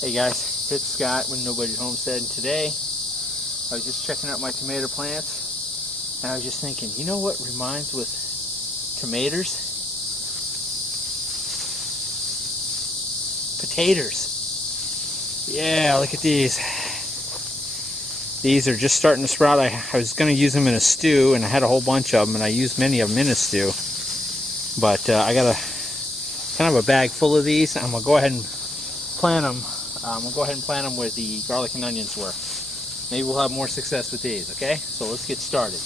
Hey guys, it's Scott when Nobody's Homestead, and today I was just checking out my tomato plants and I was just thinking, you know what reminds with tomatoes? Potatoes. Yeah, look at these. These are just starting to sprout. I was going to use them in a stew, and I had a whole bunch of them, and I used many of them in a stew. But I got kind of a bag full of these. I'm going to go ahead and plant them. I'm going to go ahead and plant them where the garlic and onions were. Maybe we'll have more success with these, okay? So let's get started.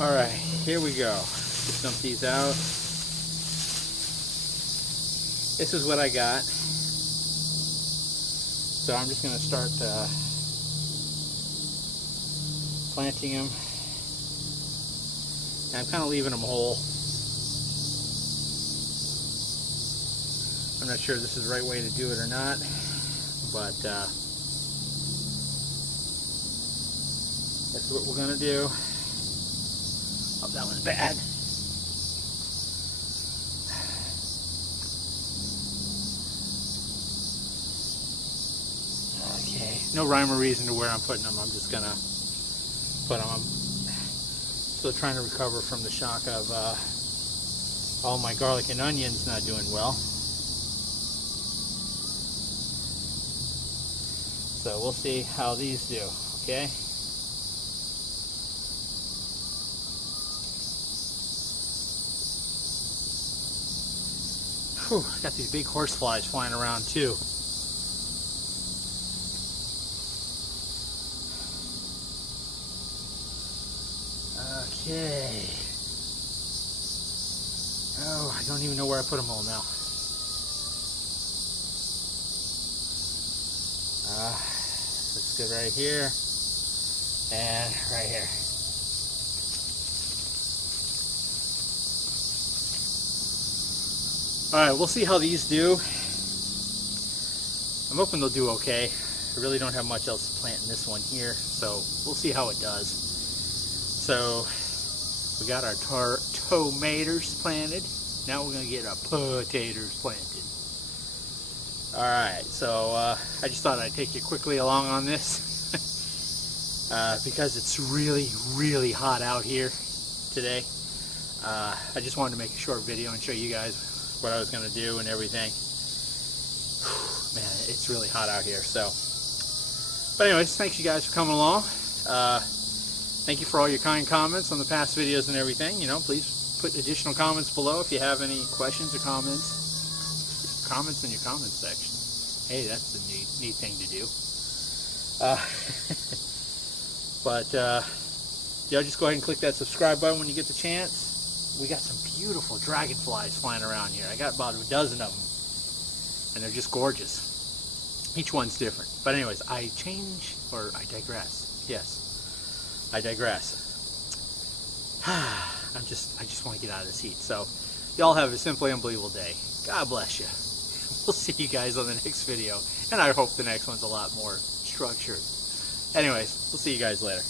Alright, here we go. Just dump these out. This is what I got. So I'm just going to start planting them. And I'm kind of leaving them whole. I'm not sure if this is the right way to do it or not, but that's what we're going to do. Oh, that was bad. Okay, no rhyme or reason to where I'm putting them. I'm just going to put them. I'm still trying to recover from the shock of all my garlic and onions not doing well. So we'll see how these do, okay? Whew, got these big horse flies flying around too. Okay. Oh, I don't even know where I put them all now. Looks good right here and right here. Alright, we'll see how these do. I'm hoping they'll do okay. I really don't have much else to plant in this one here, so we'll see how it does. So we got our tomatoes planted. Now we're going to get our potatoes planted. Alright, so I just thought I'd take you quickly along on this because it's really, really hot out here today. I just wanted to make a short video and show you guys what I was going to do and everything. Whew, man, it's really hot out here. So, but anyways, thanks you guys for coming along. Thank you for all your kind comments on the past videos and everything. You know, please put additional comments below if you have any questions or comments. Comments in your comments section. Hey, that's the neat thing to do. But yeah, just go ahead and click that subscribe button when you get the chance. We got some beautiful dragonflies flying around here. I got about a dozen of them, and they're just gorgeous. Each one's different. But anyways, I digress. Yes, I digress. I just want to get out of this heat. So, y'all have a simply unbelievable day. God bless you. We'll see you guys on the next video, and I hope the next one's a lot more structured. Anyways, we'll see you guys later.